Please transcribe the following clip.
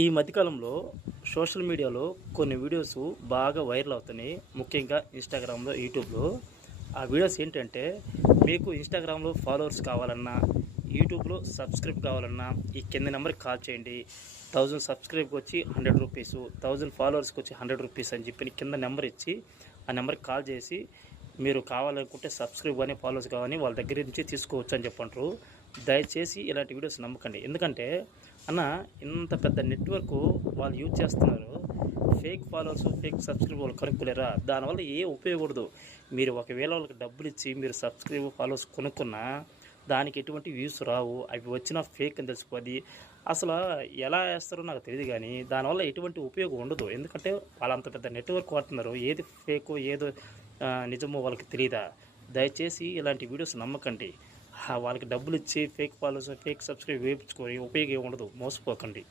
ఈ మధ్యకాలంలో సోషల్ మీడియాలో కొన్ని వీడియోస్ బాగా వైరల్ అవుతున్నాయి. ముఖ్యంగా ఇన్స్టాగ్రామ్లో యూట్యూబ్లో. ఆ వీడియోస్ ఏంటంటే మీకు ఇన్స్టాగ్రామ్లో ఫాలోవర్స్ కావాలన్నా యూట్యూబ్లో సబ్స్క్రైబ్ కావాలన్నా ఈ కింద నెంబర్కి కాల్ చేయండి. థౌజండ్ సబ్స్క్రైబ్కి వచ్చి హండ్రెడ్ రూపీస్ థౌజండ్ ఫాలోవర్స్కి వచ్చి హండ్రెడ్ రూపీస్ అని చెప్పి కింద నెంబర్ ఇచ్చి ఆ నెంబర్కి కాల్ చేసి మీరు కావాలనుకుంటే సబ్స్క్రైబ్ కానీ ఫాలోవర్స్ కానీ వాళ్ళ దగ్గర నుంచి తీసుకోవచ్చు అని చెప్పంటారు. దయచేసి ఇలాంటి వీడియోస్ నమ్మకండి. ఎందుకంటే అన్న ఇంత పెద్ద నెట్వర్క్ వాళ్ళు యూజ్ చేస్తున్నారు. ఫేక్ ఫాలోవర్స్ ఫేక్ సబ్స్క్రైబర్లు వాళ్ళు కనుక్కోలేరా దానివల్ల ఏ ఉపయోగకూడదు మీరు ఒకవేళ వాళ్ళకి డబ్బులు ఇచ్చి మీరు సబ్స్క్రైబ్ ఫాలోవర్స్ కొనుక్కున్నా దానికి ఎటువంటి వ్యూస్ రావు. అవి వచ్చిన ఫేక్ అని తెలిసిపోద్ది. అసలు ఎలా వేస్తారో నాకు తెలియదు కానీ దానివల్ల ఎటువంటి ఉపయోగం ఉండదు. ఎందుకంటే వాళ్ళంత పెద్ద నెట్వర్క్ వాడుతున్నారు. ఏది ఫేకో ఏదో నిజమో వాళ్ళకి తెలియదా దయచేసి ఇలాంటి వీడియోస్ నమ్మకండి. వాళ్ళకి డబ్బులు ఇచ్చి ఫేక్ ఫాలోవర్స్ ఫేక్ సబ్స్క్రైబ్ వేయించుకొని ఉపయోగం ఉండదు. మోసపోకండి.